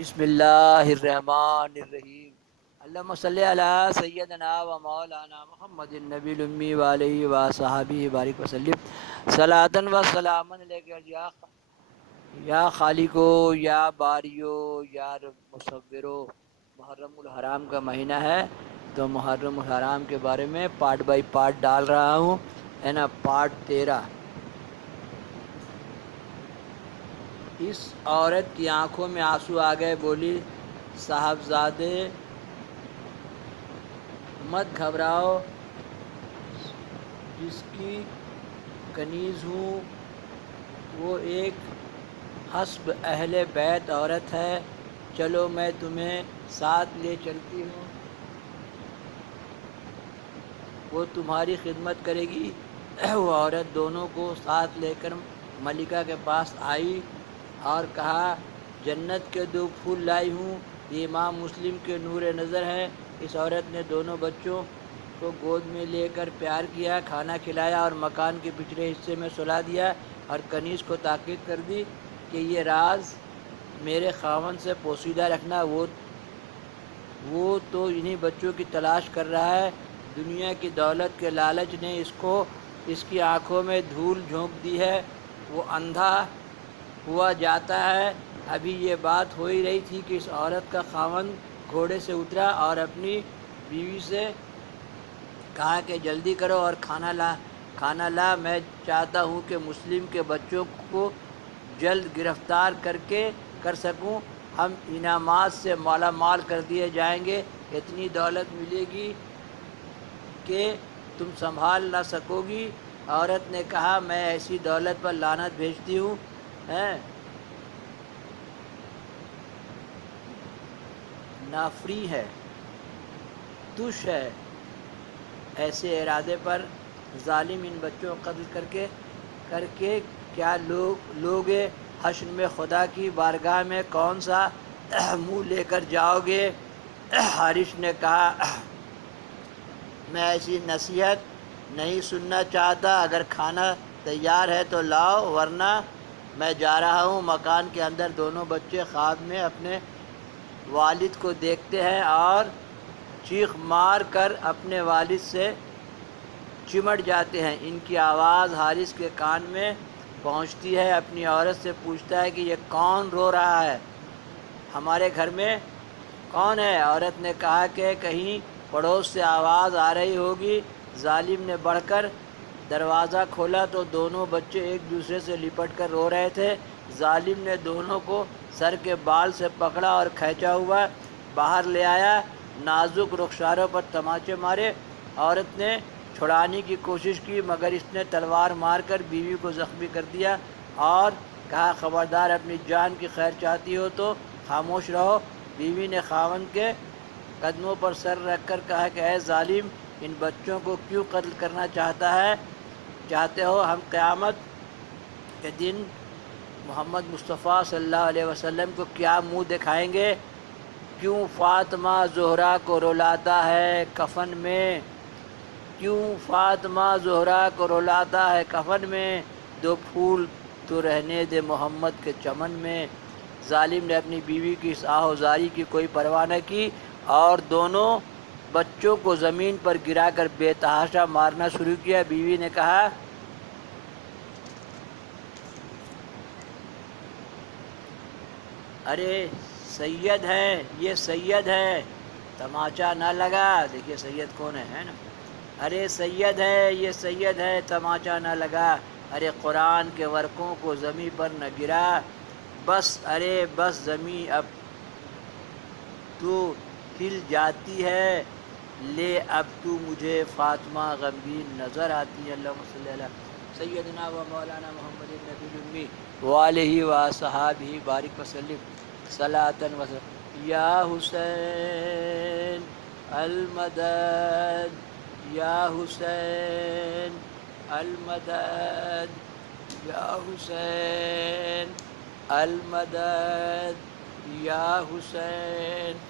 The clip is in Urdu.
بسم اللہ الرحمن الرحیم۔ اللہم صلی علی سیدنا و مولانا محمد النبی الامی و علیہ و صحابہ بارک وسلم صلاۃ و سلام علیک یا خالقو یا باریو یا مصورو۔ محرم الحرام کا مہینہ ہے تو محرم الحرام کے بارے میں پارٹ بائی پارٹ ڈال رہا ہوں، ہے نا۔ پارٹ 13۔ اس عورت کی آنکھوں میں آنسو آ گئے، بولی صاحبزادے مت گھبراؤ، جس کی کنیز ہوں وہ ایک حسب اہل بیت عورت ہے، چلو میں تمہیں ساتھ لے چلتی ہوں، وہ تمہاری خدمت کرے گی۔ وہ عورت دونوں کو ساتھ لے کر ملکہ کے پاس آئی اور کہا جنت کے 2 پھول لائی ہوں، یہ امام مسلم کے نور نظر ہے۔ اس عورت نے دونوں بچوں کو گود میں لے کر پیار کیا، کھانا کھلایا اور مکان کے پچھلے حصے میں سلا دیا، اور کنیز کو تاکید کر دی کہ یہ راز میرے خاوند سے پوشیدہ رکھنا، وہ تو انہی بچوں کی تلاش کر رہا ہے۔ دنیا کی دولت کے لالچ نے اس کی آنکھوں میں دھول جھونک دی ہے، وہ اندھا ہوا جاتا ہے۔ ابھی یہ بات ہو ہی رہی تھی کہ اس عورت کا خاوند گھوڑے سے اترا اور اپنی بیوی سے کہا کہ جلدی کرو اور کھانا لا، میں چاہتا ہوں کہ مسلم کے بچوں کو جلد گرفتار کر سکوں، ہم انعامات سے مالا مال کر دیے جائیں گے، اتنی دولت ملے گی کہ تم سنبھال نہ سکو گی۔ عورت نے کہا میں ایسی دولت پر لعنت بھیجتی ہوں، نافری ہے، تش ہے، ایسے ارادے پر ظالم ان بچوں کو قتل کر کے کیا لوگے حشر میں خدا کی بارگاہ میں کون سا منہ لے کر جاؤ گے؟ حارث نے کہا میں ایسی نصیحت نہیں سننا چاہتا، اگر کھانا تیار ہے تو لاؤ ورنہ میں جا رہا ہوں۔ مکان کے اندر دونوں بچے خواب میں اپنے والد کو دیکھتے ہیں اور چیخ مار کر اپنے والد سے چمٹ جاتے ہیں۔ ان کی آواز حارث کے کان میں پہنچتی ہے، اپنی عورت سے پوچھتا ہے کہ یہ کون رو رہا ہے، ہمارے گھر میں کون ہے؟ عورت نے کہا کہ کہیں پڑوس سے آواز آ رہی ہوگی۔ ظالم نے بڑھ کر دروازہ کھولا تو دونوں بچے ایک دوسرے سے لپٹ کر رو رہے تھے۔ ظالم نے دونوں کو سر کے بال سے پکڑا اور کھینچا ہوا باہر لے آیا، نازک رخساروں پر تماچے مارے۔ عورت نے چھڑانے کی کوشش کی مگر اس نے تلوار مار کر بیوی کو زخمی کر دیا اور کہا خبردار، اپنی جان کی خیر چاہتی ہو تو خاموش رہو۔ بیوی نے خاوند کے قدموں پر سر رکھ کر کہا کہ اے ظالم، ان بچوں کو کیوں قتل کرنا چاہتے ہو؟ ہم قیامت کے دن محمد مصطفیٰ صلی اللہ علیہ وسلم کو کیا منہ دکھائیں گے؟ کیوں فاطمہ زہرا کو رلاتا ہے کفن میں؟ کیوں فاطمہ زہرا کو رلاتا ہے کفن میں؟ 2 پھول تو رہنے دے محمد کے چمن میں۔ ظالم نے اپنی بیوی کی اس آہ و زاری کی کوئی پرواہ نہ کی اور دونوں بچوں کو زمین پر گرا کر بے تحاشا مارنا شروع کیا۔ بیوی نے کہا ارے سید ہے، یہ سید ہے، تماچا نہ لگا۔ دیکھیے سید کون ہے نا۔ ارے سید ہے، یہ سید ہے، تماچا نہ لگا۔ ارے قرآن کے ورقوں کو زمیں پر نہ گرا، بس ارے بس زمیں اب تو ہل جاتی ہے، لے اب تو مجھے فاطمہ غمگین نظر آتی ہے۔ اللہم صلی علی سیدنا و مولانا محمد النبی الامی وآلہ و صحابہ بارک وسلم صلاۃ و سلام۔ یا حسین المدد، یا حسین المدد، یا حسین المدد، یا حسین